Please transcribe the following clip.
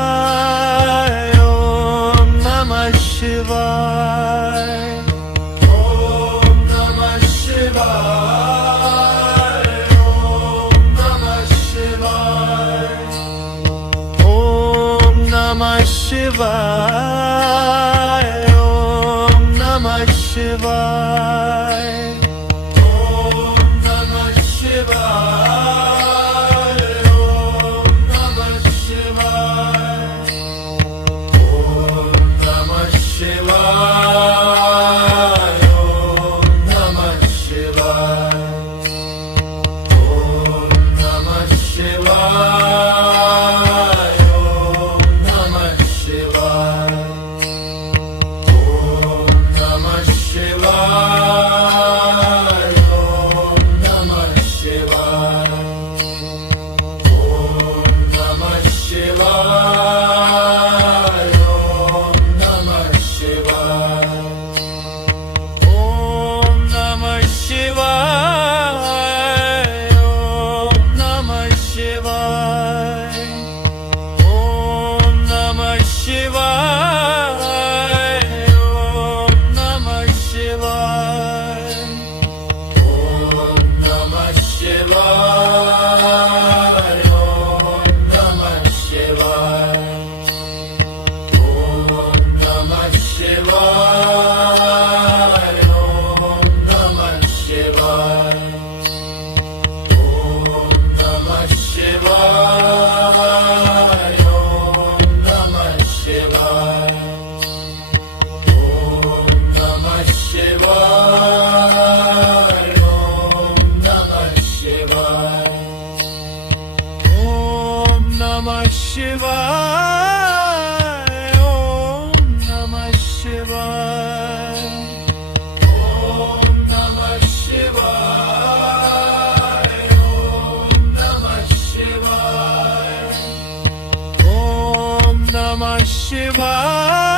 शिवाय ओम नमः शिवाय Om Namah Shivaya. Om Namah Shivaya. ओम नमः शिवाय ओम नमः शिवाय Om Namah Shivaya. Om Namah Shivaya. Om Namah Shivaya. Om Namah Shivaya. Om Namah Shivaya. Om Namah Shivaya. Om Namah Shivaya. Om Namah Shivaya. Om Namah Shivaya. Om Namah Shivaya. ओम नमः शिवाय ओम नमः शिवाय ओम नमः शिवाय ओम नमः शिवाय Om Namah Shivaya. Om Namah Shivaya. Om Namah Shivaya. Om Namah Shivaya. Om Namah Shivaya. Om Namah Shivaya. Om Namah Shivaya. Om Namah Shivaya. ओम नमः शिवाय ओम नमः शिवाय Om Namah Shivaya. Om Namah Shivaya. ओम नमः शिवाय